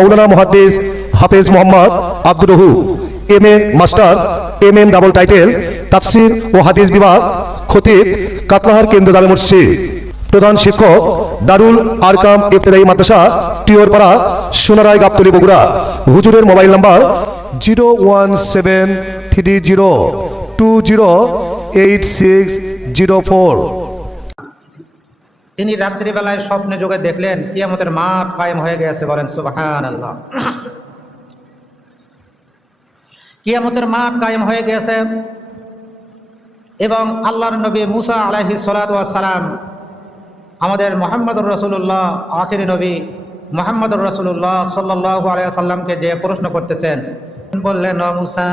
মৌলানা মুহাদ্দিস হাফেজ মোহাম্মদ আব্দুর রহু MA master MM double title তাফসির ও হাদিস বিভাগ খতিব কাতলাহার কেন্দ্র জামে মসজিদ প্রধান শিক্ষক দারুল আরকাম ইবতেদায়ী মাদ্রাসা টিওরপাড়া সোনারায় গাবতলী বগুড়া হুজুরের মোবাইল নাম্বার 01730208604। তিনি রাত্রিবেলায় স্বপ্নে যোগে দেখলেন কিয়ামতের মাঠ কায়েম হয়ে গেছে, বলেন সুবহানাল্লাহ। কিয়ামতের মাঠ কায়েম হয়ে গেছে এবং আল্লাহর নবী মুসা আলাইহিস সালাতু ওয়াস সালাম আমাদের মুহাম্মদুর রাসূলুল্লাহ আখিরি নবী মুহাম্মদুর রাসূলুল্লাহ সাল্লাল্লাহু আলাইহি ওয়াসাল্লামকে যে প্রশ্ন করতেছেন, বললেন ও মুসা,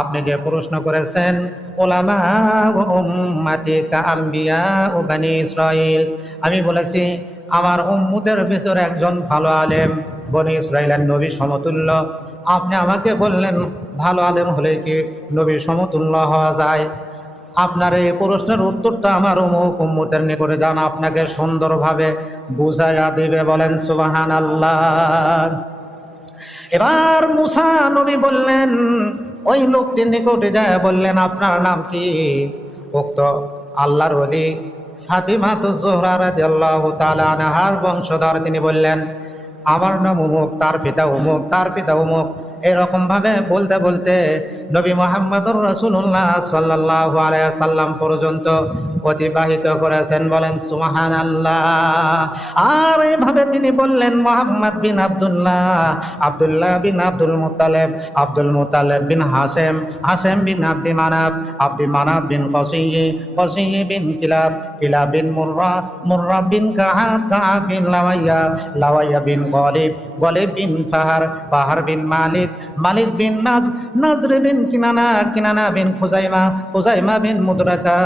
আপনি যে প্রশ্ন করেছেন উলামা উম্মতি কা আম্বিয়া ও বনি ইসরাইল, আমি বলেছি আমার উম্মতের ভিতরে একজন ভালো আলেম বনি ইসরাইলের নবী সমতুল্য। আপনি আমাকে বললেন ভালো আলেম হলে কি নবী সমতুল্য হওয়া যায়? আপনার এই প্রশ্নের উত্তরটা আমার উম্মতের নিকটে যান, আপনাকে সুন্দরভাবে বুঝাইয়া দিবে, বলেন সুবহানাল্লাহ। এবার মুসা নবী বললেন, ওই লোকটির নিকটে যায় বললেন, আপনার নাম কি? উক্ত আল্লাহর ওলি ফাতিমাতুজ জোহরা রাদিয়াল্লাহু তাআলা আনহার বংশধর তিনি বললেন, আমার নাম অমুক, তার পিতা অমুক, তার পিতা অমুক। এরকম ভাবে বলতে বলতে নবী মুহাম্মদুর রাসূলুল্লাহ সাল্লাল্লাহু আলাইহি ওয়াসাল্লাম পর্যন্ত অতিবাহিত করেছেন, বলেন সুবহানাল্লাহ। আর এইভাবে তিনি বললেন মুহাম্মদ বিন আব্দুল্লাহ, আব্দুল্লাহ বিন আব্দুল মুত্তালিব, আব্দুল মুত্তালিব বিন হাশেম, হাশেম বিন আব্দি মানাফ, আব্দি মানাফ বিন কসিয়্যি, কসিয়্যি বিন কিলাব, কিলাব বিন মুররা, মুররা বিন কাআব, কাআব বিন লাওয়াইয়া, লাওয়াইয়া বিন গালিব, গালিব বিন ফাহার, ফাহার বিন মালিক, মালিক বিন নাজর বিন কিনানা, কিনানা বিন খুজাইমা, খুজাইমা বিন মুদরাকা,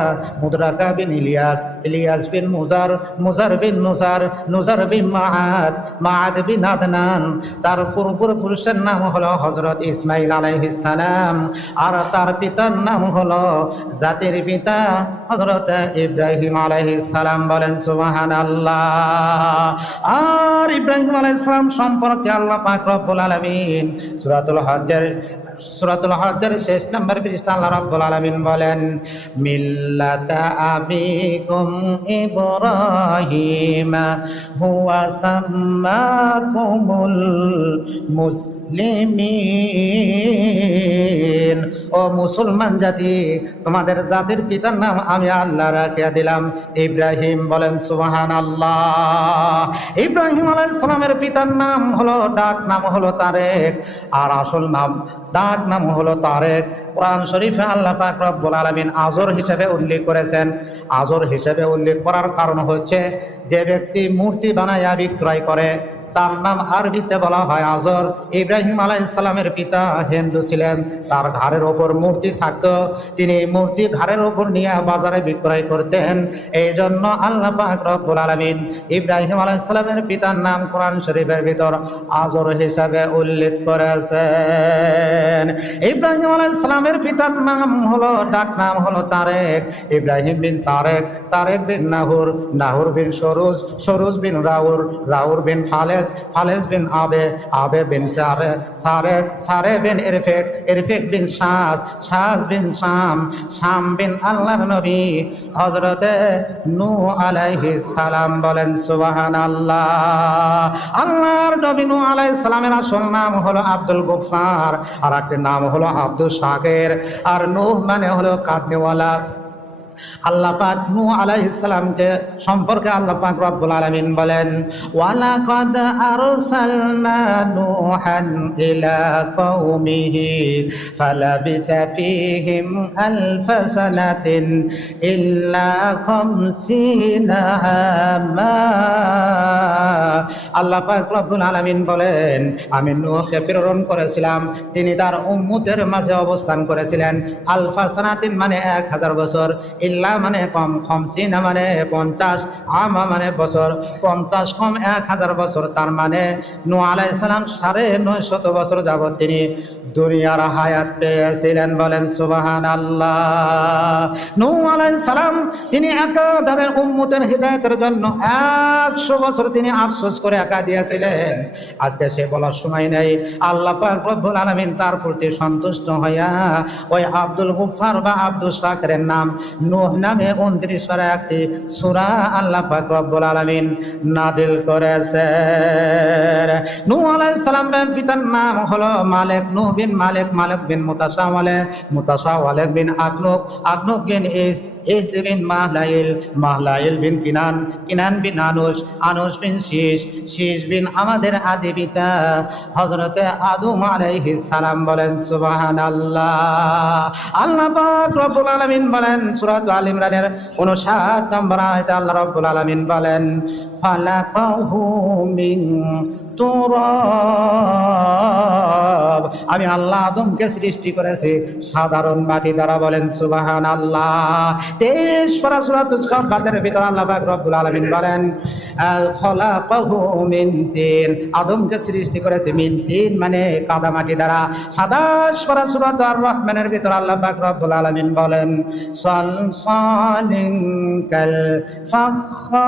মুদরাকা বিন ইলিয়াস, ইলিয়াস বিন মুজার, মুজার বিন নুজার, নুজার বিন মাআদ, মাআদ বিন আদনান। তার পূর্বপুরুষের নাম হলো হযরত ইসমাঈল আলাইহিস সালাম, আর তার পিতার নাম হলো জাতির পিতা হযরত ইব্রাহিম আলাইহিস সালাম, বলেন সুবহানাল্লাহ। আর ইব্রাহিম আলাইহিস সালাম সম্পর্কে আল্লাহ পাক রব্বুল আলামিন সূরাতুল হজ্জের শেষ নম্বর পৃষ্ঠা আল্লাহ রাব্বুল আলামিন বলেন, মিল্লাতা আবিকুম ইব্রাহিম হুয়া সাম্মাকুমুল মুসলিমিন। ও মুসলমান জাতি, তোমাদের জাতির পিতার নাম আমি আল্লাহ রাখিয়া দিলাম ইব্রাহিম, বলেন সুবহানাল্লাহ। ইব্রাহিম আলাইহিস সালামের পিতার নাম হলো, ডাক নাম হলো তারেক, আর আসল নাম ডাক নাম হলো তারেক। কোরআন শরীফে আল্লাহ পাক রব্বুল আলামিন আজর হিসেবে উল্লেখ করেছেন। আজর হিসেবে উল্লেখ করার কারণ হচ্ছে, যে ব্যক্তি মূর্তি বানায়া বিক্রয় করে তার নাম আরবিতে বলা হয় আজর। ইব্রাহিম আলাইহিস সালামের পিতা হিন্দু ছিলেন, তার ঘাড়ের ওপর মূর্তি থাকতো, তিনি মূর্তি ঘাড়ের ওপর নিয়ে বাজারে বিক্রয় করতেন। এই জন্য আল্লাহ পাক রব্বুল আলামিন ইব্রাহিম আলাইহিস সালামের পিতার নাম কোরআন শরীফের ভিতর আজর হিসাবে উল্লেখ করেছেন। ইব্রাহিম আলাইহিস সালামের পিতার নাম হলো, ডাক নাম হলো তারেক। ইব্রাহিম বিন তারেক, তারেক বিন নাহুর, নাহুর বিন সরুজ, সরুজ বিন রাউর, রাউর বিন ফালেস, ফালেস বিন আবে, আবে বিন সারে, সারে, সারে বিন ইরফেক, ইরফেক বিন সাদ, সাদ বিন শাম, শাম বিন আল্লাহর নবী হযরতে নূহ আলাইহিস সালাম, বলেন সুবহানাল্লাহ। আল্লাহর নবী নূহ আলাইহিস সালামের আসল নাম হলো আব্দুল গফফার, আর একটা নাম হলো আব্দুল শাকির। আর নূহ মানে হলো কাঁদনেওয়ালা। আল্লাহ পাক নূহ আলাইহিস সালামকে সম্পর্কে আল্লাহ পাক রব্বুল আলামিন বলেন, ওয়ালাকাদ আরসালনা নূহান ইলা কওমিহি ফালাবিথা ফীহিম আলফা সানাতিন ইল্লা 50 আমা। আল্লাহ পাক রব্বুল আলামিন বলেন, আমি নূহকে প্রেরণ করেছিলাম, তিনি তার উম্মতের মাঝে অবস্থান করেছিলেন আলফা সানাতিন মানে 1000 বছর, ইল্লা মানে কম, খমসিনা মানে 50, আমা মানে বছর, 50 কম 1000 বছর, তার মানে নূহ আলাইহিস সালাম 950 বছর যাবত তিনি দুনিয়ার হায়াত পেয়েছিলেন। বলেন সুবহানাল্লাহ। নূহ আলাইহিস সালাম তিনি একাধারে উম্মতের হিদায়াতের জন্য 100 বছর তিনি আফসোস করে একা দিয়েছিলেন। আজকে সে বলার সময় নেই। আল্লাহ পাক রব্বুল আলামিন তার প্রতি সন্তুষ্ট হইয়া ওই আব্দুল গফফার বা আব্দুল শাকিরের নাম নূহ নামে 29 পারা একটি সূরা আল্লাহ পাক রব্বুল আলামিন নাযিল করেছেন। নূহ আলাইহিস সালামের পিতার নাম হলো মালিক, নূহ বিন মালিক, মালিক বিন মুতাশাওয়ালে, মুতাশাওয়ালে বিন আকনুক, আকনুক বিন ইস বিন মাহলাইল, মাহলাইল বিন কিনান, কিনান বিন আনুশ, আনুশ বিন শীষ, শীষ বিন আমাদের আদি পিতা হযরতে আদম আলাইহিস সালাম। বলেন সুবহানাল্লাহ। আল্লাহ পাক রব্বুল আলামিন বলেন সূরা আল ইমরানের 59 নম্বর আয়াতে আল্লাহ রব্বুল আলামিন বলেন ফালাকাহু মিন তুরাব, আমি আল্লাহ আদমকে সৃষ্টি করেছি সাধারণ মাটি দ্বারা। বলেন সুবহানাল্লাহ। 23 পারা সূরাতুস সাফফাতের ভিতর আল্লাহ পাক রব্বুল আলামিন বলেন খলাকাহু মিন তিন, আদমকে সৃষ্টি করেছে মিন তিন মানে কাদা মাটি দ্বারা। 27 পারা সূরাত আর রহমানের ভিতর আল্লাহ পাক রব্বুল আলামিন বলেন সালসালিন কাল ফাখখার,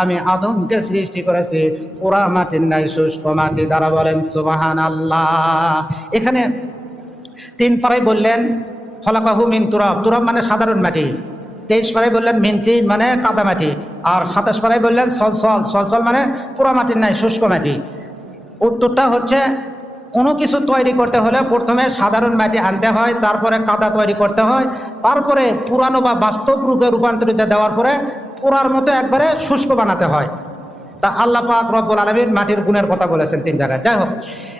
আমি আদমকে সৃষ্টি করেছি পোড়া মাটির নাই শুষ্ক মাটি দ্বারা। বলেন সুবহানাল্লাহ। এখানে 3 পারায় বললেন খলাকাহু মিন তুরাব, তুরাব মানে সাধারণ মাটি। 23 পারায় বললেন মিন তিন মানে কাদা মাটি। আর 27 পারায় বললেন সলসল, সলসল মানে পোড়া মাটির নাই শুষ্ক মাটি। উত্তরটা হচ্ছে কোনো কিছু তৈরি করতে হলে প্রথমে সাধারণ মাটি আনতে হয়, তারপরে কাদা তৈরি করতে হয়, তারপরে পুরানো বা বাস্তব রূপে রূপান্তরিত দেওয়ার পরে পোড়ার মতো একবারে শুষ্ক বানাতে হয়। তা আল্লাহ পাক রব্বুল আলামিন মাটির গুণের কথা বলেছেন 3 জায়গায়। যাই হোক,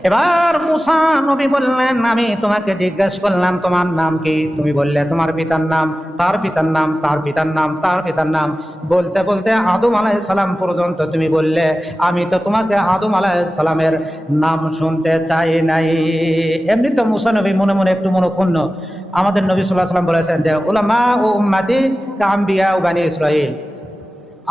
এবার মুসা নবী বললেন আমি তোমাকে জিজ্ঞাসা করলাম তোমার নাম কি? তুমি বললে তোমার পিতার নাম, তার পিতার নাম, তার পিতার নাম, তার পিতার নাম, বলতে বলতে আদম আলাইহিস সালাম পর্যন্ত তুমি বললে। আমি তো তোমাকে আদম আলাইহিস সালামের নাম শুনতে চাই নাই। এমনি তো মুসা নবী মনে মনে একটু মনোক্ষুণ্ণ। আমাদের নবী সাল্লাল্লাহু আলাইহি ওয়াসাল্লাম বলেছেন যে উলামা ও উম্মতি কাআম্বিয়া ও বানি ইসরাঈল।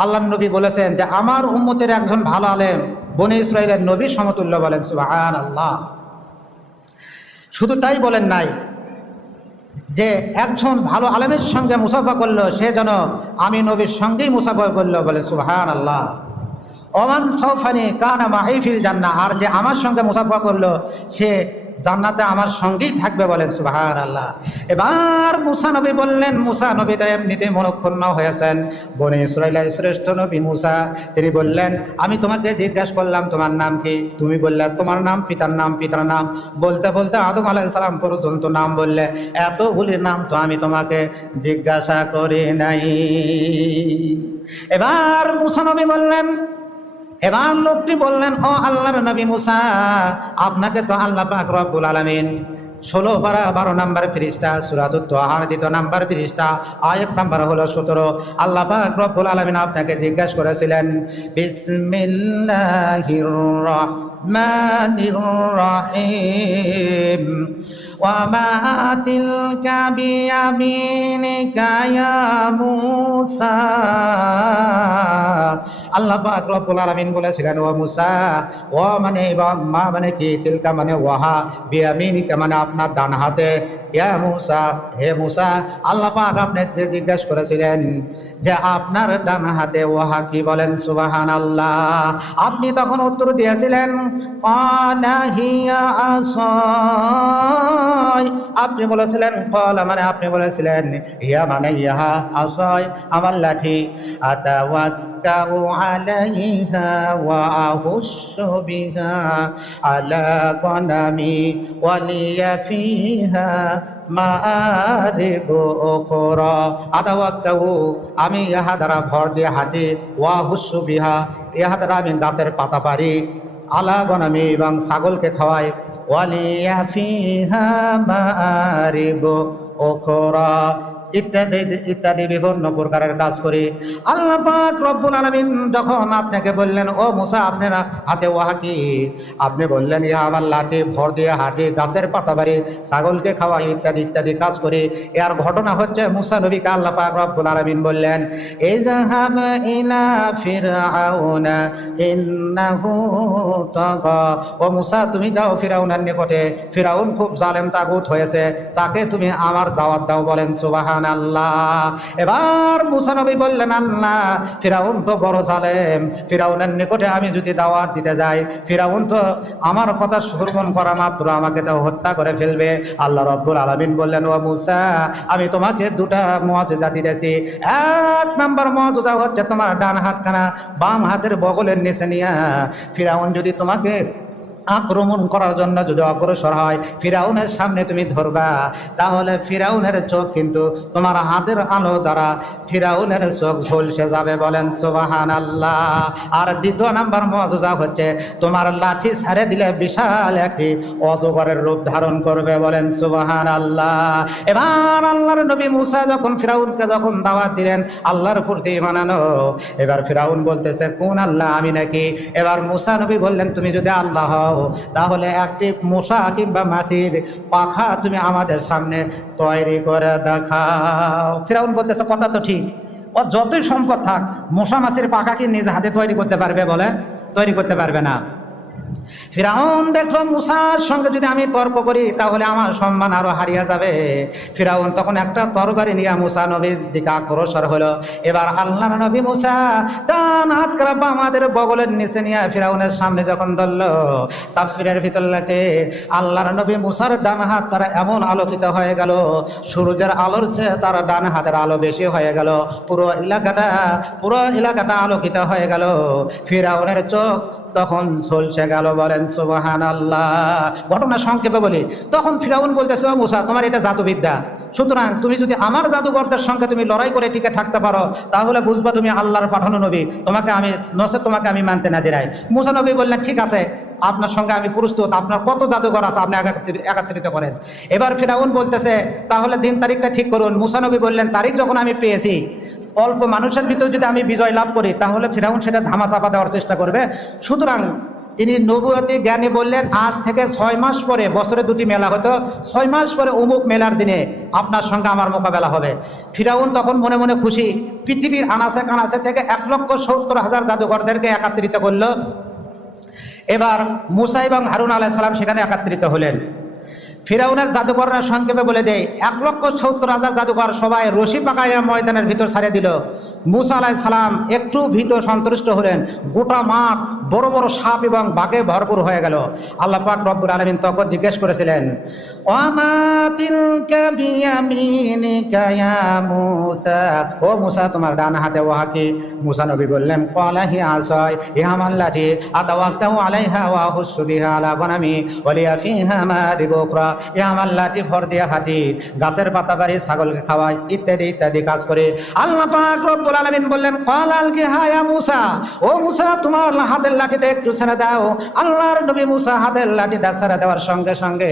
আল্লাহর নবী বলেছেন যে আমার উম্মতের একজন ভালো আলেম বনি ইসরাইলের নবী সমতুল্য। বলেন সুবহানাল্লাহ। শুধু তাই বলেন নাই, যে একজন ভালো আলেমের সঙ্গে মুসাফা করলো সে যেন আমি নবীর সঙ্গেই মুসাফা করলো। বলে সুবহানাল্লাহ। ওমান সাউফানি কানা মাই ফিল জান্নাহ, আর যে আমার সঙ্গে মুসাফা করলো সে জান্নাতে আমার সঙ্গেই থাকবে। বলেন সুবহানাল্লাহ। এবার মুসা নবী বললেন, মুসা নবী তো এমনিতে মনক্ষুণ্ণ হয়েছেন, বনি ইসরাইলের শ্রেষ্ঠ নবী মুসা, তিনি বললেন আমি তোমাকে জিজ্ঞাসা করলাম তোমার নাম কি? তুমি বললে তোমার নাম, পিতার নাম, পিতার নাম, বলতে বলতে আদম আলাইহিস সালাম পর্যন্ত নাম বললে। এতগুলি নাম তো আমি তোমাকে জিজ্ঞাসা করি নাই। এবার মুসা নবী বললেন, এবার লোকটি বললেন ও আল্লাহর নবী মুসা, আপনাকে তো আল্লাহ পাক রব্বুল আলামিন 16 পারা 12 নম্বর পৃষ্ঠা সূরাতুত তাহার 2 নম্বর পৃষ্ঠা আয়াত নাম্বার হলো 17, আল্লাহ পাক রব্বুল আলামিন আপনাকে জিজ্ঞাসা করেছিলেন বিসমিল্লাহির রাহমানির রাহিম ওয়া মা তিলকা বিয়ামিনিকা ইয়া মূসা। আল্লাহ পাক রব্বুল আলামিন বলেছিলেন ও মুসা, ও মানে মা মানে কি, তিলকা মানে ওয়াহা, বিয়ামিনিকা মানে আপনার ডান হাতে, ইয়া মূসা হে মুসা। আল্লাহ পাক আপনাকে জিজ্ঞাসা করেছিলেন যে আপনার ডান হাতে ওয়াহা কি? বলেন সুবহানাল্লাহ। আপনি তখন উত্তর দিয়েছিলেন ক্বালা হিয়া আসাই। আপনি বলেছিলেন ক্বালা মানে আপনি বলেছিলেন, ইয়া মানে ইহা, আসাই আমার লাঠি, আতাওয়াক্কাউ আলাইহা ওয়া আহুশু বিহা আলা গনামি ওয়া লিয়া ফিহা মাআরিবু উখরা। আতাওয়াক্কাউ আমি ইহা দ্বারা ভর দিয়ে হাঁটি, ওয়া হুসু বিহা ইহা দ্বারা আমি গাছের পাতা পারি, আলা গনামি এবং ছাগলকে খাওয়াই, ওয়ালিয়া ফিহা মাআরিবু উখরা ইত্যাদি ইত্যাদি বিভিন্ন প্রকারের কাজ করি। আল্লাহ পাক রব্বুল আলামিন যখন আপনাকে বললেন, ও মুসা আপনার হাতে ওয়াহা কি? আপনি বললেন, ইয়া আমার লাঠি, ভর দিয়ে হাঁটি, গাছের পাতা বাড়ি, ছাগলকে খাওয়াই, ইত্যাদি ইত্যাদি কাজ করি। এর ঘটনা হচ্ছে মুসা নবীকে আল্লাহ পাক রব্বুল আলামিন বললেন, ইযহাব ইলা ফিরআউনা ইন্নাহু তাগা। ও মুসা তুমি যাও ফিরআউনের নিকটে, ফিরআউন খুব জালেম তাগুত হয়েছে, তাকে তুমি আমার দাওয়াত দাও। বলেন সুবহানাল্লাহ। এবার মুসা নবী বললেন, আল্লাহ ফিরআউন তো বড় জালেম, ফিরআউনের নিকটে আমি যদি দাওয়াত দিতে যাই, ফিরআউন তো আমার কথা শ্রবণ করা মাত্র আমাকে তো হত্যা করে ফেলবে। আল্লাহ রাব্বুল আলামিন বললেন, ও মুসা আমি তোমাকে দুটা মুআজিজা দিতেছি। এক নাম্বার মুআজিজা হচ্ছে তোমার ডান হাতখানা বাম হাতের বগলের নিচে নিয়ে ফিরআউন যদি তোমাকে আক্রমণ করার জন্য যদি অগ্রসর হয়, ফিরআউনের সামনে তুমি ধরবা, তাহলে ফিরআউনের চোখ কিন্তু তোমার হাতের আলো দ্বারা ফিরআউনের চোখ ঝলসে যাবে। বলেন সুবহানাল্লাহ। আর দ্বিতীয় নাম্বার মুআজিজা হচ্ছে তোমার লাঠি ছেড়ে দিলে বিশাল একটি অজগরের রূপ ধারণ করবে। বলেন সুবহানাল্লাহ। এবার আল্লাহর নবী মুসা যখন ফিরআউনকে যখন দাওয়াত দিলেন আল্লাহর প্রতি মানানো, এবার ফিরআউন বলতেছে, কোন আল্লাহ, আমি নাকি? এবার মুসা নবী বললেন, তুমি যদি আল্লাহ হও তাহলে একটি মশা কিংবা মাছির পাখা তুমি আমাদের সামনে তৈরি করে দেখাও। ফিরআউন বলতেছে, কথা তো ঠিক, ও যতই সম্পদ থাক মশা মাছির পাখা কি নিজ হাতে তৈরি করতে পারবে? বলে তৈরি করতে পারবে না। ফিরআউন দেখলো মুসার সঙ্গে যদি আমি তর্ক করি তাহলে আমার সম্মান আরো হারিয়ে যাবে। ফিরআউন তখন একটা তরবারি নিয়ে মুসা নবীর দিকে অগ্রসর হলো। এবার আল্লাহর নবী মুসা ডান হাত খারাপ আমাদের বগলের নিচে নিয়ে ফিরআউনের সামনে যখন ধরলো, তাফসীরের ভিতর লেখে আল্লাহর নবী মুসার ডান হাত তারা এমন আলোকিত হয়ে গেল, সূর্যের আলোর চেয়ে তার ডান হাতের আলো বেশি হয়ে গেল, পুরো এলাকাটা আলোকিত হয়ে গেল। ফিরআউনের চোখ তখন ঝলসে গেল। বলেন সুবহানাল্লাহ। ঘটনা সংক্ষেপে বলি, তখন ফিরআউন বলতেছে, ও মুসা তোমার এটা জাদুবিদ্যা, সুতরাং তুমি যদি আমার জাদুকরদের সঙ্গে তুমি লড়াই করে টিকে থাকতে পারো তাহলে বুঝবা তুমি আল্লাহর পাঠানো নবী, তোমাকে আমি নসে তোমাকে আমি মানতে না দিরাই। মুসা নবী বললেন, ঠিক আছে আপনার সঙ্গে আমি প্রস্তুত, আপনার কত জাদুঘর আছে আপনি একত্রিত করেন। এবার ফিরআউন বলতেছে, তাহলে দিন তারিখটা ঠিক করুন। মুসা নবী বললেন, তারিখ যখন আমি পেয়েছি, অল্প মানুষের ভিতরে যদি আমি বিজয় লাভ করি তাহলে ফিরআউন সেটা ধামাচাপা দেওয়ার চেষ্টা করবে। সুতরাং তিনি নবুয়তি জ্ঞানী বললেন, আজ থেকে 6 মাস পরে, বছরে 2টি মেলা হতো, 6 মাস পরে অমুক মেলার দিনে আপনার সঙ্গে আমার মোকাবেলা হবে। ফিরআউন তখন মনে মনে খুশি, পৃথিবীর আনাচে কানাচে থেকে 1,70,000 জাদুঘরদেরকে একত্রিত করলো। এবার মুসা এবং হারুন আলাইহিস সালাম সেখানে একত্রিত হলেন। ফিরআউনের জাদুকররা সংক্ষেপে বলে দেয়, 1,70,000 জাদুকর সবাই রশি পাকাইয়া ময়দানের ভিতর ছাড়িয়ে দিল। মুসা আলাইহিস সালাম একটু ভীত সন্তুষ্ট হলেন। গোটা মাঠ বড় বড় সাপ এবং বাঘে ভরপুর হয়ে গেল। আল্লাহ পাক রব্বুল আলামিন তখন জিজ্ঞেস করেছিলেন, ওয়ামা তিলকা বিয়ামিনিকা ইয়া মুসা, ও মুসা তোমার ডান হাতে ওয়াহা কি? মুসা নবী বললেন, ক্বালা হিয়া আসাই, ইহা আমার লাঠি, আতাওয়াক্কাউ আলাইহা ওয়া আহুসসু বিহা আলা গনামি ওয়া লিয়া ফিহা মারিব উখরা। ইহা আমার লাঠি, ভর দিয়া হাঁটি, গাছের পাতা বাড়ি, ছাগলকে খাওয়াই, ইত্যাদি ইত্যাদি কাজ করে। আল্লাহ পাক রব্বুল আলামিন বললেন, ক্বালা আলকিহা ইয়া মুসা, ও মুসা তোমার হাতের লাঠিটা একটু ছেড়ে দাও। আল্লাহর নবী মুসা হাতের লাঠিটা ছেড়ে দেওয়ার সঙ্গে সঙ্গে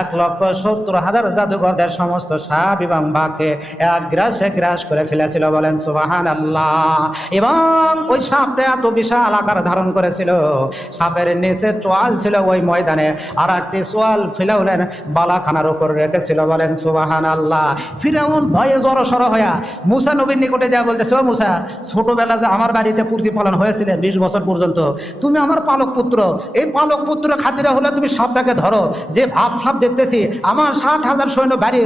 1,70,000 জাদুঘরদের সমস্ত সাপ এবং বাঘকে এক গ্রাসে গ্রাস করে ফেলেছিল। বলেন সুবহানাল্লাহ। এবং ওই সাপটা এত বিশাল আকার ধারণ করেছিল, সাপের নিচে চোয়াল ছিল ওই ময়দানে, আর একটি চোয়াল ফিরআউনের বালাখানার উপর রেখেছিল। বলেন সুবহানাল্লাহ। ফিরআউন ভয়ে জড়সড় হইয়া মুসা নবীর নিকটে যা বলতেছে, ও মুসা ছোটবেলা যে আমার বাড়িতে প্রতিপালন হয়েছিল 20 বছর পর্যন্ত, তুমি আমার পালক পুত্র, এই পালক পুত্র খাতিরে হলে তুমি সাপটাকে ধরো। যে ভাব সাপ দেখতেছি, আমার 60,000 সৈন্য বাড়ি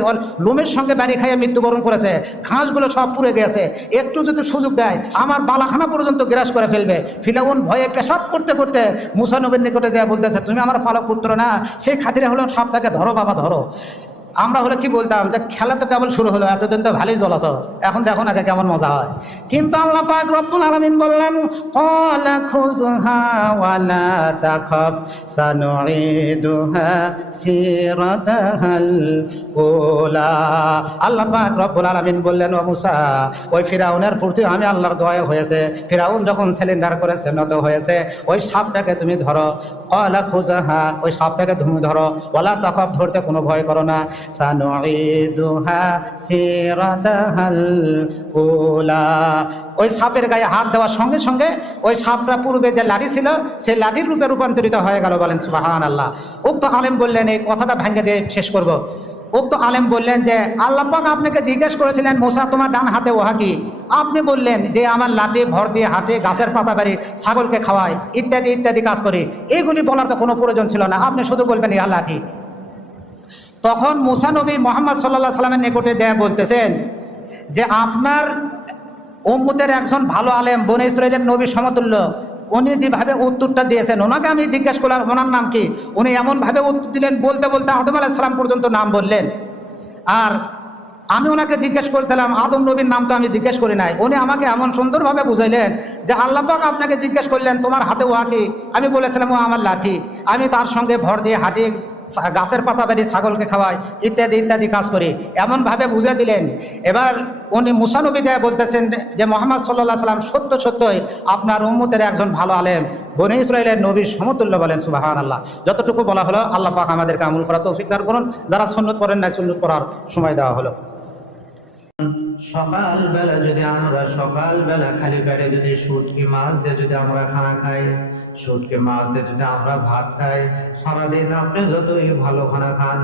লোমের সঙ্গে বাড়ি খাইয়ে মৃত্যুবরণ করেছে, ঘাসগুলো সব পুড়ে গেছে, একটু যদি সুযোগ দেয় আমার বালাখানা পর্যন্ত গ্রাস করে ফেলবে। ফিরআউন ভয়ে পেশাব করতে করতে মুসা নবীর নিকটে যা বলতেছে, তুমি আমার পালক পুত্র না, সেই খাতিরে হলো সাপটাকে ধরো বাবা ধরো। আমরা হলে কি বলতাম যে খেলা তো কেবল শুরু হলো, এতদিন তো ভালোই চলাচল, এখন দেখো না কেমন মজা হয়। কিন্তু আল্লাহ পাক রব্বুল আলামিন বললেন, ক্বালা খুযহা ওয়া লা তাখাফ সানুঈদুহা সিরাতাহাল উলা। আল্লাহ পাক রব্বুল আলামিন বললেন, ও মুসা ওই ফিরআউনের প্রতি আমি আল্লাহর দয়া হয়েছে, ফিরআউন যখন সিলিন্ডার করেছে, নত হয়েছে, ওই সাপটাকে তুমি ধরো। ক্বালা খুযহা, ওই সাপটাকে তুমি ধরো, ওয়া লা তাখাফ, ধরতে কোনো ভয় করো না। সানুঈদুহা সিরাতাহাল উলা। ওই সাপের গায়ে হাত দেওয়ার সঙ্গে সঙ্গে ওই সাপটা পূর্বে যে লাঠি ছিল সেই লাঠির রূপে রূপান্তরিত হয়ে গেল। বলেন সুবহানাল্লাহ। উক্ত আলেম বললেন, এই কথাটা ভেঙে দিয়ে শেষ করব। উক্ত আলেম বললেন যে আল্লাহ পাক আপনাকে জিজ্ঞেস করেছিলেন, মুসা তোমার ডান হাতে ওহা কি? আপনি বললেন যে আমার লাঠি ভর দিয়ে হাঁটে, গাছের পাতা বাড়ি, ছাগলকে খাওয়াই, ইত্যাদি ইত্যাদি কাজ করি। এইগুলি বলার তো কোনো প্রয়োজন ছিল না, আপনি শুধু বলবেন ইয়া লাঠি। তখন মুসা নবী মুহাম্মদ সাল্লাল্লাহু আলাইহি সাল্লামের নিকটে দেয়া বলতেছেন যে আপনার উম্মতের একজন ভালো আলেম, বনী ইসরাইলের নবী সমতুল্য, উনি যেভাবে উত্তরটা দিয়েছেন, ওনাকে আমি জিজ্ঞেস করলাম ওনার নাম কি, উনি এমনভাবে উত্তর দিলেন, বলতে বলতে আদম আলাইহিস সালাম পর্যন্ত নাম বললেন। আর আমি ওনাকে জিজ্ঞেস করতেলাম, আদম নবীর নাম তো আমি জিজ্ঞেস করি নাই। উনি আমাকে এমন সুন্দরভাবে বুঝাইলেন যে আল্লাহ পাক আপনাকে জিজ্ঞেস করলেন তোমার হাতে ওহা কি? আমি বলেছিলাম ও আমার লাঠি, আমি তার সঙ্গে ভর দিয়ে হাঁটি, গাছের পাতা বেরি, ছাগলকে খাওয়াই, ইত্যাদি ইত্যাদি কাজ করি, এমনভাবে বুঝে দিলেন। এবার উনি মুসা নবী যায় বলতেছেন যে মুহাম্মদ সাল্লাল্লাহু আলাইহি সাল্লাম সত্য সত্যই আপনার উম্মতের একজন ভালো আলেম, বনী ইসরাইলের নবীর সমতুল্য। বলেন সুবহানাল্লাহ। যতটুকু বলা হলো আল্লাহ পাক আমাদেরকে আমল করা তৌফিক দান করুন। যারা সুন্নত পড়েন নাই, সুন্নত পড়ার সময় দেওয়া হলো। সকালবেলা যদি আমরা সকালবেলা খালি পেটে যদি শুটকি মাছ দিয়ে যদি আমরা খানা খাই, শুটকি মাছ দিয়ে যদি আমরা ভাত খাই, সারাদিন আপনি যতই ভালো খানা খান,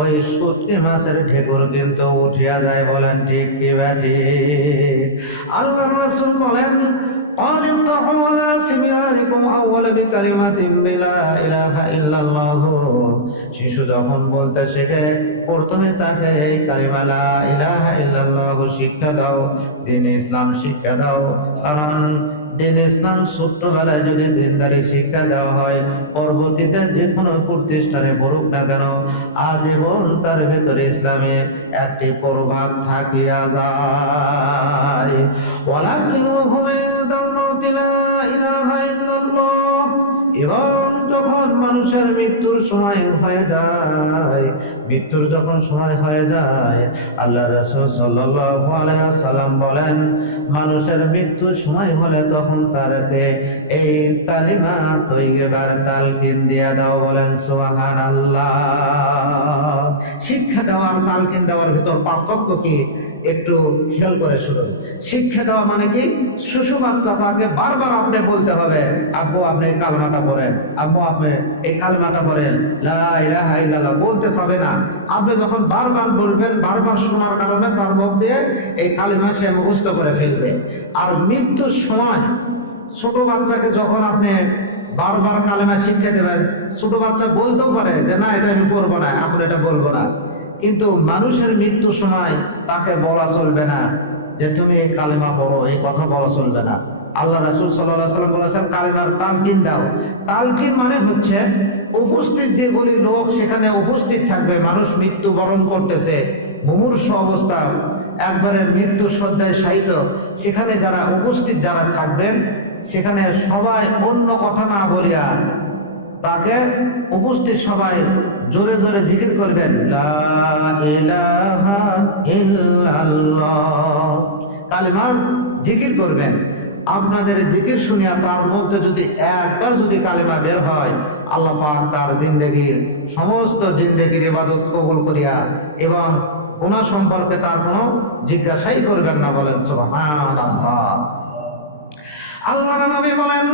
ওই শুটকি মাছের ঢেকুর কিন্তু উঠিয়া যায়। বলেন ঠিক কি ব্যাটি? আল্লাহর রাসূল বলেন قالوا على سميانكم أول بكلمة بلا إله إلا الله। শিশু যখন বলতে শেখে প্রথমে তাকে এই কালিমা লা ইলাহা ইল্লাল্লাহ শিক্ষা দাও, দ্বীন ইসলাম শিক্ষা দাও। কারণ দ্বীন ইসলাম ছোট্টবেলায় যদি দিনদারি শিক্ষা দেওয়া হয়, পরবর্তীতে যে কোনো প্রতিষ্ঠানে পড়ুক না কেন, আজীবন তার ভেতরে ইসলামের একটি প্রভাব থাকিয়া যায়। এবং যখন মানুষের মৃত্যুর সময় হয়ে যায়, মৃত্যুর যখন সময় হয়ে যায়, আল্লাহ রাসূল সাল্লাল্লাহু আলাইহি ওয়াসাল্লাম বলেন মানুষের মৃত্যুর সময় হলে তখন তারকে এই কালিমা তৈয়বার তালকিন দিয়া দাও। বলেন সুবহানাল্লাহ। শিক্ষা দেওয়ার তালকিন দেওয়ার ভিতর পার্থক্য কি একটু খেয়াল করে শুনুন। শিক্ষা দেওয়া মানে কি? শিশু বাচ্চা তাকে বারবার আপনি বলতে হবে, আব্বু আপনি এই কালমাটা পড়েন, আব্বু আপনি এই কালমাটা পড়েন, লা ইলাহা ইল্লাল্লাহ বলতে হবে না। আপনি যখন বারবার বলবেন, বারবার শোনার কারণে তার মুখ দিয়ে এই কালিমা সে মুখস্থ করে ফেলবে। আর মৃত্যুর সময় ছোট বাচ্চাকে যখন আপনি বারবার কালিমা শিক্ষা দেবেন, ছোট বাচ্চা বলতেও পারে যে না এটা আমি পড়বো না, এখন এটা বলবো না। কিন্তু মানুষের মৃত্যুর সময় তাকে বলা চলবে না যে তুমি এই কালিমা পড়ো, এই কথা বলা চলবে না। আল্লাহ রাসূল সাল্লাল্লাহু আলাইহি ওয়াসাল্লাম বলেছেন কালিমার তালকিন দাও। তালকিন মানে হচ্ছে উপস্থিত যেগুলি লোক সেখানে উপস্থিত থাকবে, মানুষ মৃত্যু বরণ করতেছে, মুমূর্ষু অবস্থা, একবারে মৃত্যু শয্যায় শায়িত, সেখানে যারা উপস্থিত যারা থাকবেন, সেখানে সবাই অন্য কথা না বলিয়া তাকে উপস্থিত সবাই জোরে জোরে জিকির করবেন, লা ইলাহা ইল্লাল্লাহ, কালিমার জিকির করবেন। আপনাদের জিকির শুনিয়া তার মধ্যে যদি একবার যদি কালিমা বের হয়, আল্লাহ পাক তার জিন্দেগির সমস্ত জিন্দেগির ইবাদত কবুল করিয়া এবং গুনাহ সম্পর্কে তার কোনো জিজ্ঞাসাই করবেন না। বলেন সুবহানাল্লাহ। আল্লাহর নবী বলেন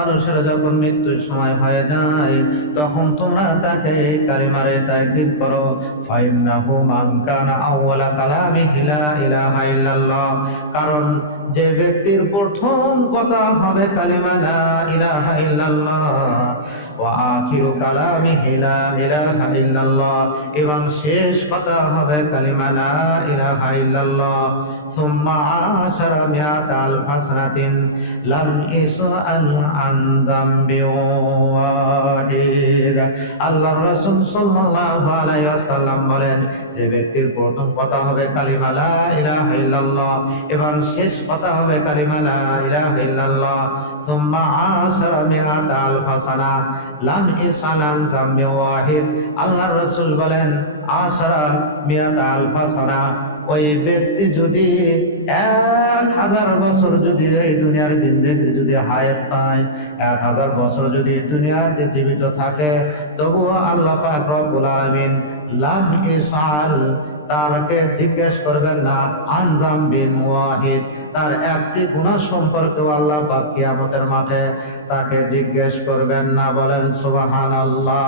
মানুষের যখন মৃত্যুর সময় হয়ে যায় তখন তোমরা তাকে কালিমারে তাকিদ করো, ফাইন্নাহু মান কানা আউয়ালা কালামিহি লা ইলাহা ইল্লাল্লাহ। কারণ যে ব্যক্তির প্রথম কথা হবে কালিমা লা ইলাহা ইল্লাল্লাহ ওয়া আখিরু কালামিহি লা ইলাহা ইল্লাল্লাহ, এবং শেষ কথা হবে কালিমা লা ইলাহা ইল্লাল্লাহ, সুম্মা আশারা মিআতা আলফা সানাতিন লাম ইসআল আন যামবি ওয়াহিদ। আল্লাহর রাসূল সাল্লাল্লাহু আলাইহি ওয়াসাল্লাম বলেন যে ব্যক্তির প্রথম কথা হবে কালিমা লা ইলাহা ইল্লাল্লাহ এবং শেষ কথা হবে কালিমা লা ইলাহা ইল্লাল্লাহ, সুম্মা আশারা মিআতা আলফা সানা লাম ইসআল আন যামবি ওয়াহিদ। আল্লাহর রাসূল বলেন আশারা মিআতা আলফা সানা ওই ব্যক্তি যদি 1000 বছর যদি এই দুনিয়ার জিন্দেগি যদি হায়াত পায়, 1000 বছর যদি দুনিয়াতে জীবিত থাকে, তবুও আল্লাহ পাক রব্বুল আলামিন লাম ইসাল, তারকে জিজ্ঞেস করবেন না আনজাম বিন ওয়াহিদ, তার একটি গুনাহ সম্পর্কে আল্লাহ পাক কিয়ামতের মাঠে তাকে জিজ্ঞেস করবেন না। বলেন সুবহানাল্লাহ।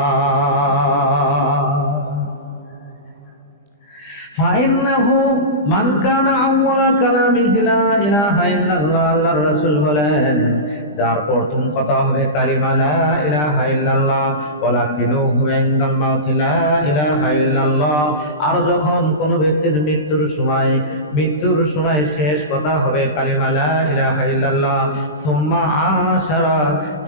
ফাইন্নাহু মান কানা আউয়ালা কালামিহি লা ইলাহা ইল্লাল্লাহ, আল্লাহর রাসূল বলেন যার প্রথম কথা হবে কালিমা লা ইলাহা ইল্লাল্লাহ, ওয়ালাকিনুহু ইনদাল মাউতি লা ইলাহা ইল্লাল্লাহ। আর যখন কোনো ব্যক্তির মৃত্যুর সময় শেষ কথা হবে কালিমা লা ইলাহা ইল্লাল্লাহ, সুম্মা আশারা,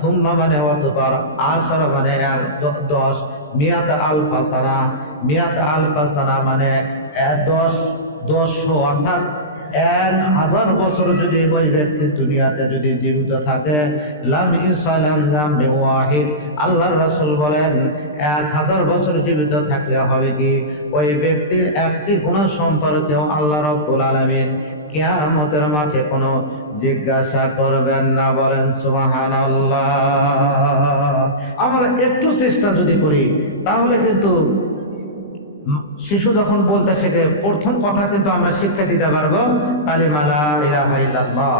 সুম্মা মানে অতঃপর, আশারা মানে 10, মিয়াত আলফা সানা, মিয়াত আলফা সানা মানে 10 অর্থাৎ 1000 বছর যদি ওই ব্যক্তি দুনিয়াতে যদি জীবিত থাকে, লাম ইসালাম জামবি ওয়াহিদ, আল্লাহর রাসূল বলেন 1000 বছর জীবিত থাকলে হবে কি, ওই ব্যক্তির একটি গুনাহ সম্পর্কেও আল্লাহ রাব্বুল আলামিন কিয়ামতের মাঠে কোনো জিজ্ঞাসা করবেন না। বলেন সুবহানাল্লাহ। আমরা একটু চেষ্টা যদি করি তাহলে কিন্তু শিশু যখন বলতে শেখে প্রথম কথা কিন্তু আমরা শিক্ষা দিতে পারবো কালিমা লা ইলাহা ইল্লাল্লাহ।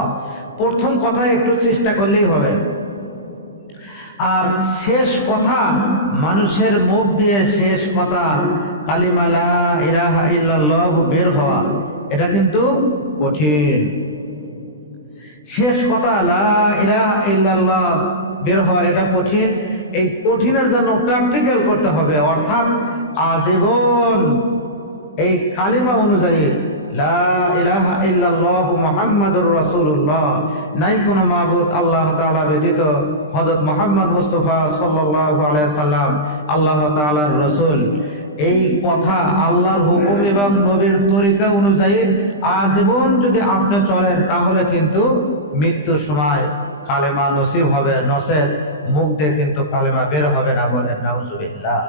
প্রথম কথা একটু চেষ্টা করলেই হবে। আর শেষ কথা, মানুষের মুখ দিয়ে শেষ কথা কালিমা লা ইলাহা ইল্লাল্লাহ বের হওয়া, এটা কিন্তু কঠিন। শেষ কথা লা ইলাহা ইল্লাল্লাহ বের হওয়া এটা কঠিন। এই কঠিনের জন্য প্র্যাকটিক্যাল করতে হবে, অর্থাৎ আজীবন এই কালিমা অনুযায়ী লা ইলাহা ইল্লাল্লাহু মুহাম্মাদুর রাসূলুল্লাহ, নাই কোনো মাবুদ আল্লাহ তাআলা ব্যতীত, হযরত মুহাম্মদ মুস্তাফা সাল্লাল্লাহু আলাইহি সাল্লাম আল্লাহ তাআলার রাসূল, এই কথা আল্লাহর হুকুম এবং নবীর তরিকা অনুযায়ী আজীবন যদি আপনি চলেন তাহলে কিন্তু মৃত্যুর সময় কালেমা নসিব হবে, নসেদ মুখ দিয়ে কিন্তু কালেমা বের হবে না। বলেন নাউজুবিল্লাহ।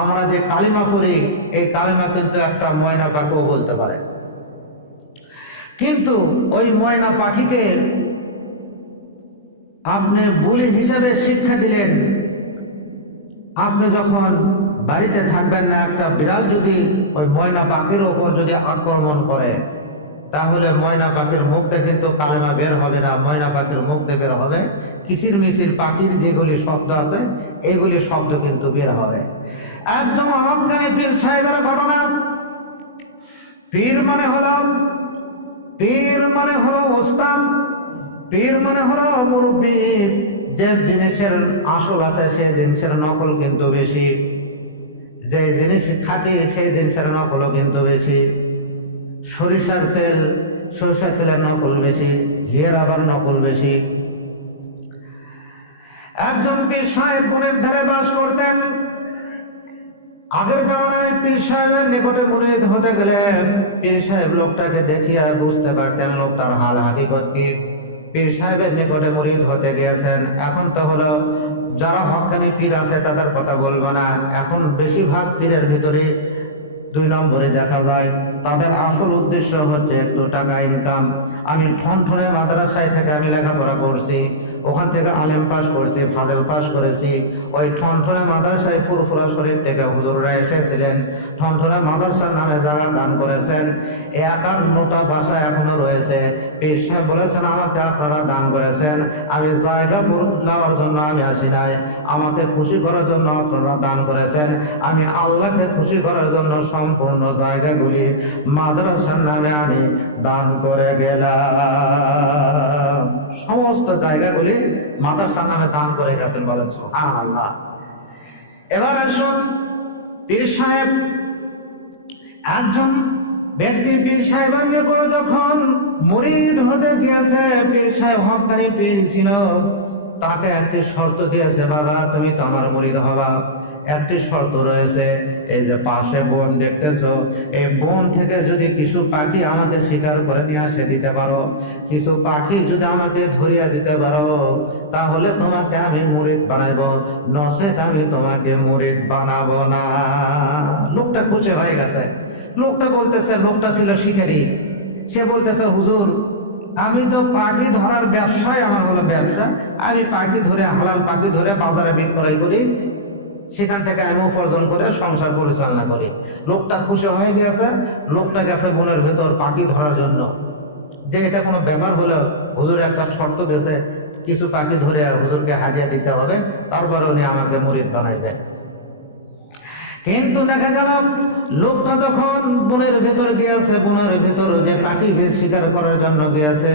আমরা যে কালিমা পড়ি এই কালিমা কিন্তু একটা ময়না পাখিও বলতে পারে, কিন্তু ওই ময়না পাখিকে আপনি বুলি হিসেবে শিক্ষা দিলেন, আপনি যখন বাড়িতে থাকবেন না, একটা বিড়াল যদি ওই ময়না পাখির ওপর যদি আক্রমণ করে তাহলে ময়না পাখির মুখটা কিন্তু কালেমা বের হবে না, ময়না পাখির মুখটা বের হবে কিচির মিচির পাখির যেগুলি শব্দ আছে এইগুলি শব্দ কিন্তু বের হবে। একদম হক্কানি পীর সাহেবের ঘটনা। পীর মানে হলো ওস্তাদ, পীর মানে হলো মুরব্বী। যে জিনিসের আসল আছে সেই জিনিসের নকল কিন্তু বেশি, যে জিনিস খাঁটি সেই জিনিসের নকলও কিন্তু বেশি। সরিষার তেলের নকল বেশি, ঘিয়ের আবার নকল বেশি। একজন পীর সাহেব বনের ধারে বাস করতেন। আগের জামানায় পীর সাহেবের নিকটে মুরিদ হতে গেলে পীর সাহেব লোকটাকে দেখিয়া বুঝতে পারতেন লোকটার হাল হাকিকত কি। পীর সাহেবের নিকটে মুরিদ হতে গিয়েছেন। এখন তো হলো যারা হক্কানি পীর আছে তাদের কথা বলবো না, এখন বেশিরভাগ পীরের ভিতরে 2 নম্বরে দেখা যায় তাদের আসল উদ্দেশ্য হচ্ছে একটু টাকা ইনকাম। আমি ঠনঠনে মাদ্রাসায় থেকে আমি লেখাপড়া করছি, ওখান থেকে আলেম পাস করছি, ফাজেল পাস করেছি। ওই ঠনঠনে মাদ্রাসায় ফুরফুরা শরীফ থেকে হুজুররা এসেছিলেন, ঠনঠনে মাদ্রাসার নামে জায়গা দান করেছেন। 51টা ভাষা এখনো রয়েছে। পীর সাহেব বলেছেন আমাকে আপনারা দান করেছেন, আমি জায়গা নেওয়ার জন্য আমি আসি নাই, আমাকে খুশি করার জন্য আপনারা দান করেছেন। আমি আল্লাহকে খুশি করার জন্য সম্পূর্ণ জায়গাগুলি মাদ্রাসার নামে আমি দান করে গেলাম। সমস্ত জায়গাগুলি মাদ্রাসার নামে দান করে গেছেন। বলেন সুবহানাল্লাহ। এবার আসুন, পীর সাহেব একজন ব্যক্তি পীর সাহেবের নিকট যখন মুরিদ হতে গিয়েছে, পীর সাহেব হক্কানি পীর ছিল, তাকে একটি শর্ত দিয়েছে, বাবা তুমি তো আমার মুরিদ হবা, একটি শর্ত রয়েছে, এই যে পাশে বন দেখতেছো, এই বন থেকে যদি কিছু পাখি আমাকে শিকার করে নিয়ে আসে দিতে পারো, কিছু পাখি যদি আমাকে ধরিয়া দিতে পারো, তাহলে তোমাকে আমি মুরিদ বানাইবো, নচেত আমি তোমাকে মুরিদ বানাবো না। লোকটা খুশি হয়ে গেছে। লোকটা বলতেছে, লোকটা ছিল শিকারী, সে বলতেছে হুজুর আমি তো পাখি ধরার ব্যবসায় আমার হলো ব্যবসা, আমি পাখি ধরে হালাল পাখি ধরে বাজারে বিক্রয় করি, সেখান থেকে আমি উপার্জন করে সংসার পরিচালনা করি। লোকটা খুশি হয়ে গেছে, লোকটা গেছে বনের ভেতর পাখি ধরার জন্য। যে এটা কোনো ব্যাপার হলো, হুজুর একটা শর্ত দিয়েছে, কিছু পাখি ধরে হুজুরকে হাদিয়া দিতে হবে, তারপরে উনি আমাকে মুরিদ বানাইবেন। কিন্তু দেখা গেল লোকটা যখন বনের ভেতরে গিয়েছে, বনের ভেতর যে পাখি শিকার করার জন্য গিয়েছে,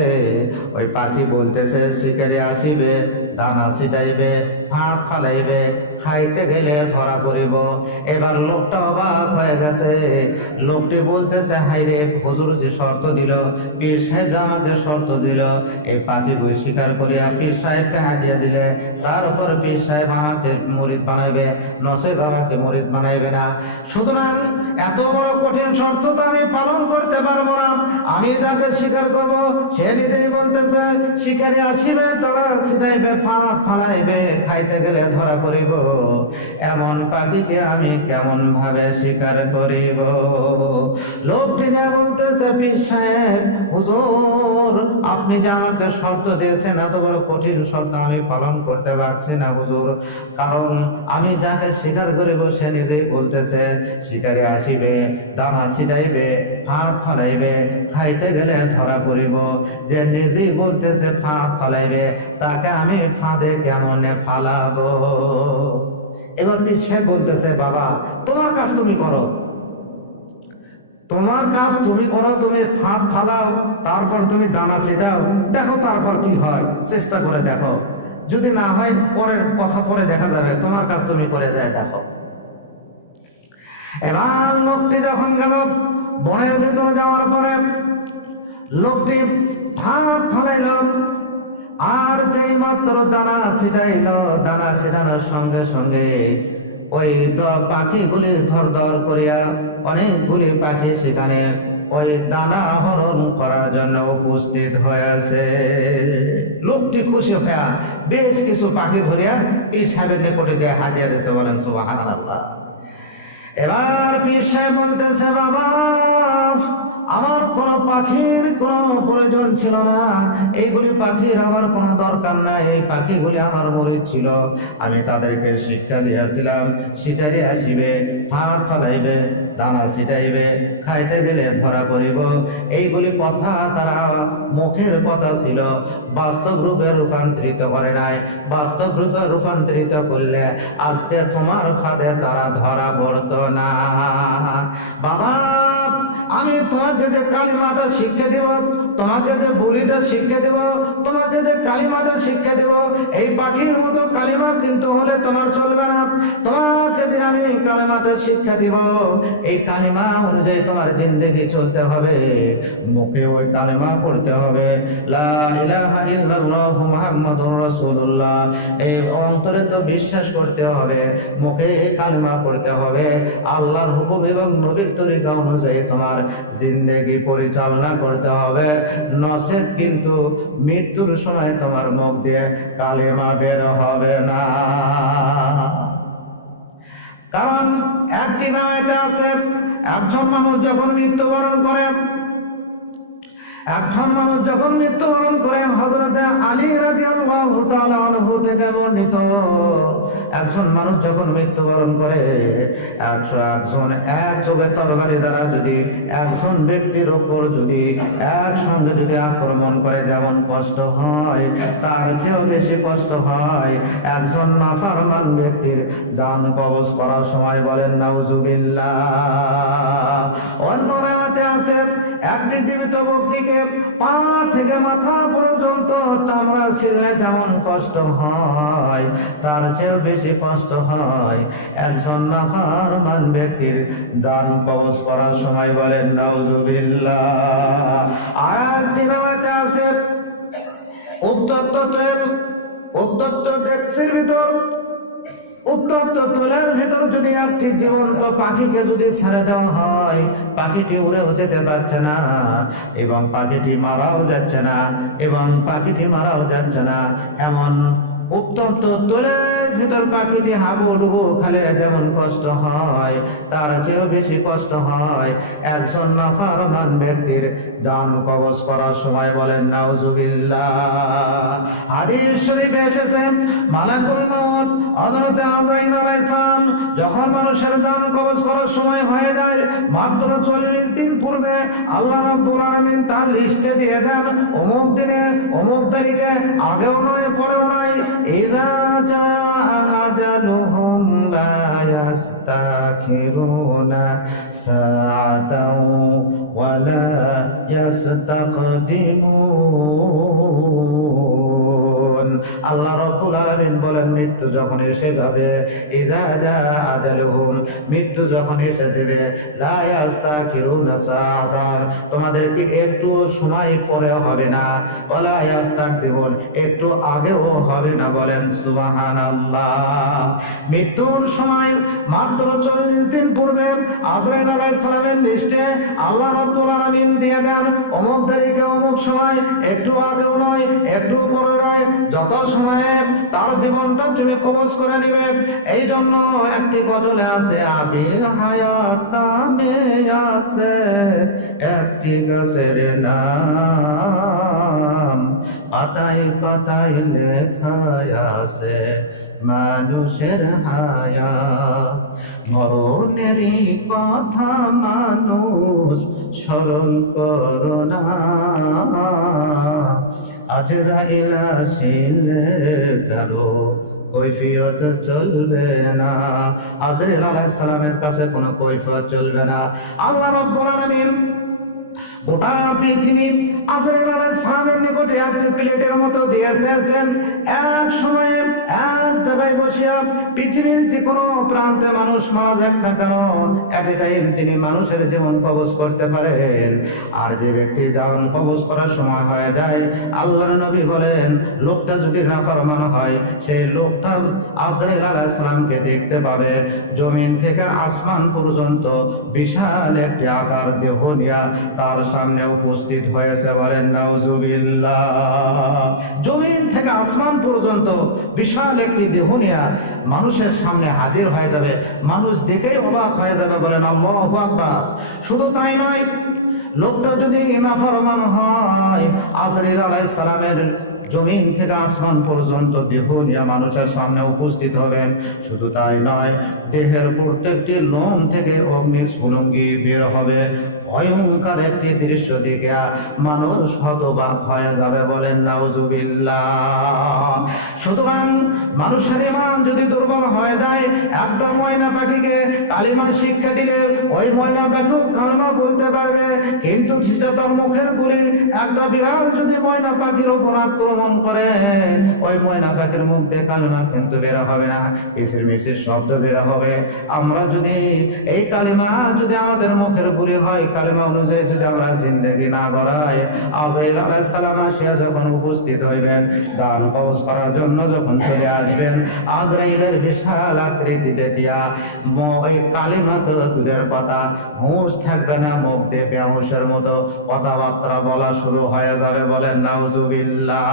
ওই পাখি বলতেছে শিকারে আসিবে, দানা ছিটাইবে, ভাত ফালাইবে, খাইতে গেলে ধরা পড়িব। এবার লোকটা অবাক হয়ে গেছে, লোকটি বলতেছে হাইরে হুজুর যে শর্ত দিল, পীর সাহেব আমাকে শর্ত দিল, এই পাখি বই শিকার করিয়া পীর সাহেবকে হাদিয়া দিলে তার উপর পীর সাহেব আমাকে মুরিদ বানাইবে, নসেদ আমাকে মুরিদ বানাইবে না। সুতরাং এত বড় কঠিন শর্ত তো আমি পালন করতে পারবো না। আমি যাকে শিকার করবো সে নিজেই বলতেছে শিকারে আসিবে, তারা ছিটাইবে, ফাঁদ ফালাইবে, খাইতে গেলে ধরা পড়িব। এমন পাখিকে আমি কেমন ভাবে শিকার করিব? লোকটি যা বলতেছে পীর সাহেব হুজুর আপনি যে আমাকে শর্ত দিয়েছেন, এত বড় কঠিন শর্ত আমি পালন করতে পারছি না হুজুর, কারণ আমি যাকে শিকার করিব সে নিজেই বলতেছে শিকারে আসিবে, দানা ছিটাইবে, ফাঁদ ফালাইবে, খাইতে গেলে ধরা পড়িব। যে নিজেই বলতেছে ফাঁদ ফালাইবে, তাকে আমি ফাঁদে কেমনে ফালাবো? এবার পীর সাহেব বলতেছে বাবা তোমার কাজ তুমি করো, তোমার কাজ তুমি করো, তুমি ফাঁদ ফালাও, তারপর তুমি দানা ছিটাও, দেখো তারপর কি হয়, চেষ্টা করে দেখো, যদি না হয় পরের কথা পরে দেখা যাবে, তোমার কাজ তুমি করে যায় দেখো। এবার লোকটি যখন গেল বনের ভিতরে যাওয়ার পরে লোকটি ফাঁদ ফালাইল, আর যেই মাত্র দানা ছিটাইল, দানা ছিটানোর সঙ্গে সঙ্গে ওই পাখিগুলি ধর ধর করিয়া অনেকগুলি পাখি সেখানে ওই দানা হরণ করার জন্য উপস্থিত হয়েছে। লোকটি খুশি হইয়া বেশ কিছু পাখি ধরিয়া পীর সাহেবের নিকটে গিয়ে হাদিয়া দিয়েছে, বলেন সুবহানাল্লাহ। এবার পীর সাহেব বলতেছে বাবা আমার কোন পাখির কোন প্রয়োজন ছিল না, এইগুলি পাখির আমার কোন দরকার নাই, এই পাখিগুলি আমার মুরিদ ছিল, আমি তাদেরকে শিক্ষা দিয়েছিলাম শিকারে আসিবে, ফাঁদ ফালাইবে, দানা ছিটাইবে, খাইতে গেলে ধরা পড়িব। এইগুলি কথা তারা মুখের কথা ছিল, বাস্তব রূপে রূপান্তরিত করে নাই। বাস্তব রূপে রূপান্তরিত করলে আজকে তোমার ফাঁদে তারা ধরা পড়তো না। বাবা আমি তোমাকে যে কালিমাটা শিক্ষা দেব, তোমাকে যে বলিটা শিক্ষা দেব, তোমাকে যে কালিমাটা শিক্ষা দেব, এই পাখির মতো কালিমা কিন্তু হলে তোমার চলবে না। তোমাকে যে আমি কালিমাটা শিক্ষা দিব, এই কালিমা অনুযায়ী তোমার জিন্দেগি চলতে হবে, মুখে ওই কালিমা পড়তে হবে, লা ইলাহা ইল্লাল্লাহু মুহাম্মাদুর রাসূলুল্লাহ, এই অন্তরে তো বিশ্বাস করতে হবে, মুখে এই কালিমা পড়তে হবে, আল্লাহর হুকুম এবং নবীর তরিকা অনুযায়ী তোমার জিন্দেগি পরিচালনা করতে হবে, নচেত কিন্তু মৃত্যুর সময় তোমার মুখ দিয়ে কালিমা বের হবে না। কারণ একটি রাওয়ায়াতে আছে একজন মানুষ যখন মৃত্যুবরণ করে, হযরত আলী রাদিয়াল্লাহু তাআলা আনহু থেকে বর্ণিত, একজন মানুষ যখন মৃত্যুবরণ করে, এক যোগে তরবারি দ্বারা যদি একজন ব্যক্তির উপর যদি একসঙ্গে যদি আক্রমণ করে যেমন কষ্ট হয়, তার চেয়েও বেশি কষ্ট হয় একজন নাফরমান ব্যক্তির জান কবজ করার সময়, বলেন নাউজুবিল্লাহ। অন্য রাওয়ায়াতে আছে একটি জীবিত ব্যক্তিকে পা থেকে মাথা পর্যন্ত চামড়া ছিঁড়লে যেমন কষ্ট হয়, তার চেয়েও বেশি কষ্ট হয় একজন নাফরমান ব্যক্তির দান কবজ করার সময়, বলেন নাউজুবিল্লাহ। আর একটি রাওয়ায়াতে আছে উত্তপ্ত ডেক্সির ভিতর, উত্তপ্ত তুলার ভিতর যদি একটি জীবন্ত পাখিকে যদি ছেড়ে দেওয়া হয়, পাখিটি উড়েও যেতে পারছে না এবং পাখিটি মারাও যাচ্ছে না, এমন উত্তপ্ত তুলের ভিতর পাখিটি হাবুডুবু খালে যেমন কষ্ট হয়, তার চেয়েও বেশি কষ্ট হয় একজন নাফরমান ব্যক্তির জান কবজ করার সময়। বলেন নাউজুবিল্লাহ। হাদিস শরীফে এসেছে, মালাকুল মউত হযরত আজরাইল আলাইহিস সালাম যখন মানুষের জান কবজ করার সময় হয়ে যায়, মাত্র 40 দিন পূর্বে আল্লাহ রাব্বুল আলামিন তার লিস্টে দিয়ে দেন, অমুক দিনে অমুক তারিখে, আগেও নয় পরেও নয়, ইযা জাআ আজালুহুম লা ইস্তাখিরুনা সাআতাও ওয়া লা ইস্তাকদিমুন। আল্লাহ রাব্বুল আলামিন বলেন, মৃত্যু যখন এসে যাবে, ইযা জাআ আজালুহুম, মৃত্যু যখন এসে যাবে, লা ইস্তাখিরুনা সাআতান, তোমাদেরকে একটু সময় পরে হবে না, ওয়া লা ইস্তাকদিমুন, একটু আগেও হবে না। বলেন সুবহানাল্লাহ। মৃত্যুর সময় মাত্র 40 দিন পূর্বে আজরাইল আলাইহিস সালামের লিস্টে আল্লাহ রাব্বুল আলামিন দিয়ে দেন, অমুক তারিখে অমুক সময়, একটু আগেও নয় একটু পরে নয়, যত সময়ে তার জীবনটা তুমি কবজ করে নিবে। এই জন্য একটি গজলে আছে, আবি হায়াত নামে আছে একটি গাছের নাম, পাতায় পাতায় লেখা আছে মানুষের হায়াত। মরণেরই কথা মানুষ স্মরণ করো না, আজরাইল আসিলে কারো কৈফিয়ত চলবে না। আজরাইল আলাইহিস সালামের কাছে কোনো কৈফিয়ত চলবে না। আল্লাহ রাব্বুল আলামিন গোটা পৃথিবী আজরাইল আলাইহিস সালামের নিকটে একটি প্লেটের মতো দিয়েছেন। এক সময়ে এক জায়গায় বসে পৃথিবীর যে কোনো প্রান্তে মানুষ মারা যাক না কেন, এট এ টাইম তিনি মানুষের জীবন কবজ করতে পারেন। আর যে ব্যক্তি জীবন কবজ করার সময় হয়ে যায়, আল্লাহর নবী বলেন, লোকটা যদি নাফরমান হয়, সেই লোকটা আজরাইল আলাইহিস সালামকে দেখতে পাবে। জমিন থেকে আসমান পর্যন্ত বিশাল একটি আকার দেহ নিয়ে তার সামনে উপস্থিত হয়েছে। বলেন নাউজুবিল্লাহ। জমিন থেকে আসমান পর্যন্ত বিশাল একটি দেহ নিয়ে মানুষের সামনে হাজির হয়ে যাবে, মানুষ দেখেই অবাক হয়ে যাবে। বলেন আল্লাহু আকবার। শুধু তাই নয়, লোকটা যদি নাফরমান হয়, আজরাইল আলাইহিস সালামের জমিন থেকে আসমান পর্যন্ত দেহ নিয়ে মানুষের সামনে উপস্থিত হবেন। শুধু তাই নয়, দেহের প্রত্যেকটি লোম থেকে অগ্নিস্ফুলিঙ্গ বের হবে। ভয়ঙ্কর একটি দৃশ্য দেখে মানুষ হতবাক হয়ে যাবে। বলেন নাউজুবিল্লাহ। সুতরাং মানুষের ঈমান যদি দুর্বল হয়ে যায়, একটা ময়না পাখিকে কালিমা শিক্ষা দিলে ওই ময়না পাখিও কালিমা বলতে পারবে, কিন্তু সেটা তার মুখের গুলি। একটা বিড়াল যদি ময়না পাখির উপর আক্রমণ করে, ওই ময়না পাখির মুখ দিয়ে কালিমা কিন্তু বের হবে না, কিসির মিসির শব্দ বের হবে। আমরা যদি এই কালিমা যদি আমাদের মুখের গুলি হয়, কালিমা অনুযায়ী যদি আমরা জিন্দেগি না গড়াই, আজরাইল আলাইহিস সালাম আসিয়া যখন উপস্থিত হইবেন, দান কবজ করার জন্য যখন চলে আসবেন, আজরাইলের বিশাল আকৃতি দেখিয়া ওই কালিমা তো দূরের কথা, হুঁশ থাকবে না, মুখ দিয়ে বেহুশের মতো কথাবার্তা বলা শুরু হয়ে যাবে। বলেন নাউজুবিল্লাহ।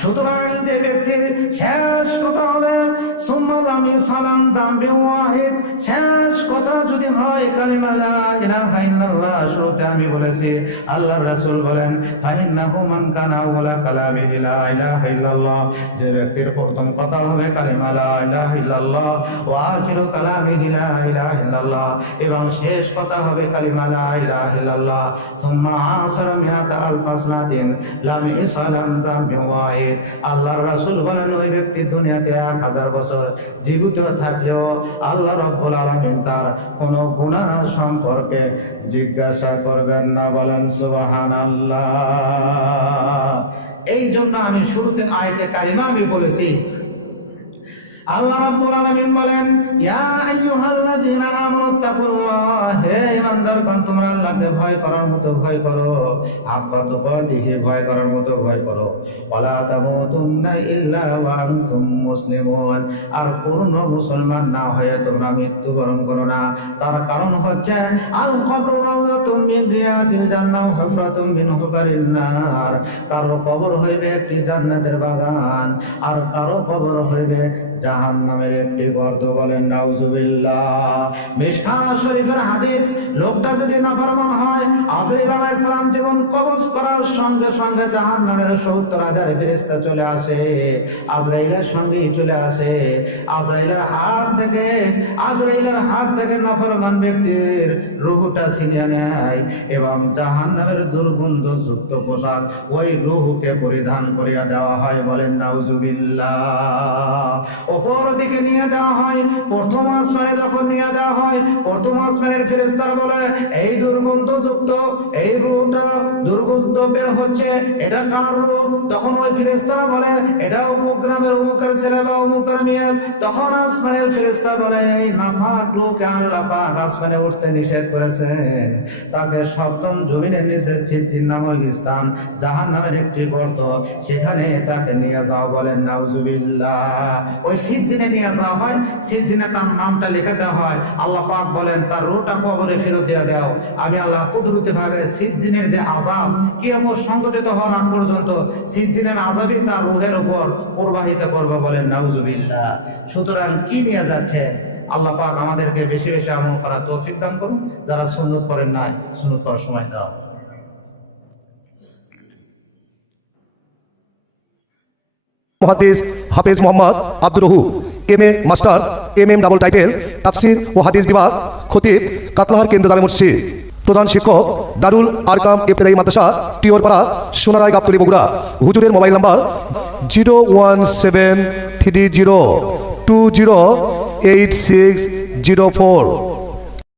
সুতরাং যে ব্যক্তির শেষ কথা হবে সুম্মা লাম ইউসালাম দামবি ওয়াহিদ, শেষ কথা যদি হয় কালিমা লা ইলাহা ইল্লাল্লাহ। শুরুতে আমি বলেছি, আল্লাহর রাসূল বলেন, ফাইন্নাহু মান কানা আউয়ালা কালামিহি লা ইলাহা ইল্লাল্লাহ, যে ব্যক্তির প্রথম কথা হবে কালিমা লা ইলাহা ইল্লাল্লাহ, ওয়া আখিরু কালামিহি লা ইলাহা ইল্লাল্লাহ, এবং শেষ কথা হবে কালিমা লা ইলাহা ইল্লাল্লাহ, সুম্মা আশরা মিআতা আলফা সানাতিন লাম ইউসালাম দামবি ওয়াহিদ। আল্লাহর রাসূল বলেন, ওই ব্যক্তি দুনিয়াতে 1000 বছর জীবিত থাকলেও আল্লাহ রাব্বুল আলামিন তার কোনো গুনাহ সম্পর্কে জিজ্ঞাসা করবেন না। বলেন সুবহানাল্লাহ। এই জন্য আমি শুরুতে আয়াতে কারিমা আমি বলেছি, আল্লাহ রাব্বুল আলামিন বলেন, ইয়া আইয়ুহাল্লাযীনা আমানু তাকুল্লাহ, হে ঈমানদারগণ তোমরা আল্লাহকে ভয় করার মতো ভয় করো, হাক্কা তুকাতিহি ভয় করার মতো ভয় করো, ওয়ালা তামুতুন্না ইল্লা ওয়া আনতুম মুসলিমুন, আর পূর্ণ মুসলমান না হয়ে তোমরা মৃত্যুবরণ করো না। তার কারণ হচ্ছে আল কবরু রাওযাতুম মিন রিয়াদিল জান্নাহ ওয়া হুফরাতুম মিন হুফারিন নার, কারো কবর হইবে একটি জান্নাতের বাগান, আর কারো কবর হইবে জাহান্নামের একটি গর্ত। বলেন নাউজুবিল্লাহ। মিশকাত শরীফের হাদিস, লোকটা যদি নাফরমান হয়, আজরাইল আলাইহিস সালাম জীবন কবজ করার সঙ্গে সঙ্গে জাহান্নামের ৭০,০০০ ফেরেশতা চলে আসে, আজরাইলের সঙ্গেই চলে আসে। আজরাইলের হাত থেকে নাফরমান ব্যক্তির রূহটা ছিনিয়ে নেয় এবং জাহান্নামের দুর্গন্ধযুক্ত পোশাক ওই রূহকে পরিধান করিয়া দেওয়া হয়। বলেন নাউজুবিল্লাহ। ওপর দিকে নিয়ে যাওয়া হয়, প্রথম আসমানে যখন নিয়ে যাওয়া হয়, প্রথম আসমানের ফেরেশতারা বলে, এই দুর্গন্ধযুক্ত এই রূহটা দুর্গন্ধ বের হচ্ছে, এটা কার রূহ? তখন ওই ফেরেশতারা বলে, এটা অমুক গ্রামের অমুকের ছেলে বা অমুকের মেয়ে। তখন আসমানের ফেরেশতা বলে, এই নাফাক লোককে আল্লাহ পাক আসমানে উঠতে নিষেধ করেছেন, তাকে সপ্তম জমিনের নিচে সিজ্জিন নামক স্থান, জাহান্নামের একটি গর্ত, সেখানে তাকে নিয়ে যাও। বলেন নাউজুবিল্লাহ। ওই সিজ্জিনে নিয়ে যাওয়া হয়, সিজ্জিনে তার নামটা লিখে দেওয়া হয়। আল্লাহ পাক বলেন, তার রূহটা কবরে ফেরত দিয়ে দাও। আমি আল্লাহ কুদরতি ভাবে সিজ্জিনের যে আযাব কিয়ামত সংগঠিত হওয়ার আগ পর্যন্ত সিজ্জিনের আযাবই তার রূহের উপর প্রবাহিত করবে। বলেন নাউজুবিল্লাহ। সুতরাং কি নিয়ে যাচ্ছে? আল্লাহ পাক আমাদেরকে বেশি বেশি আমল করার তৌফিক দান করুন। যারা সুন্নাত করেন নাই, সুন্নাত করার সময় দাও। মুহাদ্দিস হাফেজ মোহাম্মদ আব্দুর রহু, MA. Master, MM double title, তাফসির ও হাদিস বিভাগ, খতিব, কাতলাহার কেন্দ্র জামে মসজিদ। প্রধান শিক্ষক, দারুল আরকাম ইবতেদায়ী মাদ্রাসা, টিওরপাড়া, সোনারায়, গাবতলী, বগুড়া। হুজুরের মোবাইল নাম্বার 01730208604।